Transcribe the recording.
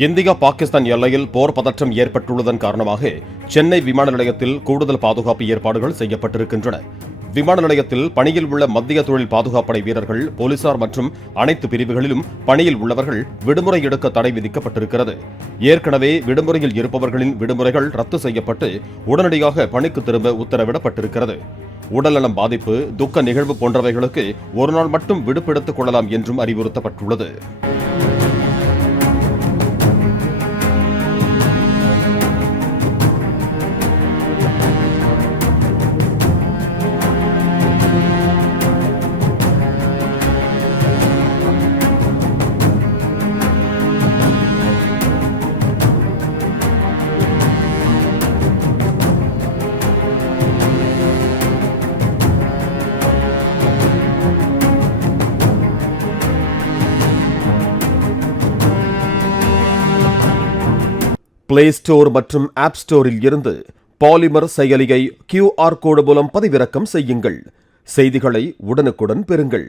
India Pakistan எல்லையில் போர் பதற்றம் ஏற்பட்டுள்ளதன் காரணமாக சென்னை விமான நிலையத்தில் கூடுதல் பாதுகாப்பு ஏற்பாடுகள் செய்யப்பட்டிருக்கின்றன. விமான நிலையத்தில் பணியில் உள்ள மத்திய தொழில் பாதுகாப்படை வீரர்கள், போலீசார் மற்றும் அனைத்து பிரிவுகளிலும் பணியில் உள்ளவர்கள் விடுமுறை எடுக்க தடை விதிக்கப்பட்டிருக்கிறது. ஏற்கனவே விடுமுறையில் இருப்பவர்களின் விடுமுறைகள் ரத்து செய்யப்பட்டு உடனடியாக பணிக்கு திரும்ப உத்தரவிடப்பட்டிருக்கிறது. உடல்நலம் பாதிப்பு, துக்க நிகழ்வு போன்றவைகளுக்கு ஒருநாள் மட்டும் விடுப்பெடுத்துக் கொள்ளலாம் என்றும் அறிவுறுத்தப்பட்டுள்ளது. பிளே ஸ்டோர் மற்றும் ஆப் ஸ்டோரில் இருந்து பாலிமர் செயலியை QR கோடு மூலம் பதிவிறக்கம் செய்யுங்கள். செய்திகளை உடனுக்குடன் பெறுங்கள்.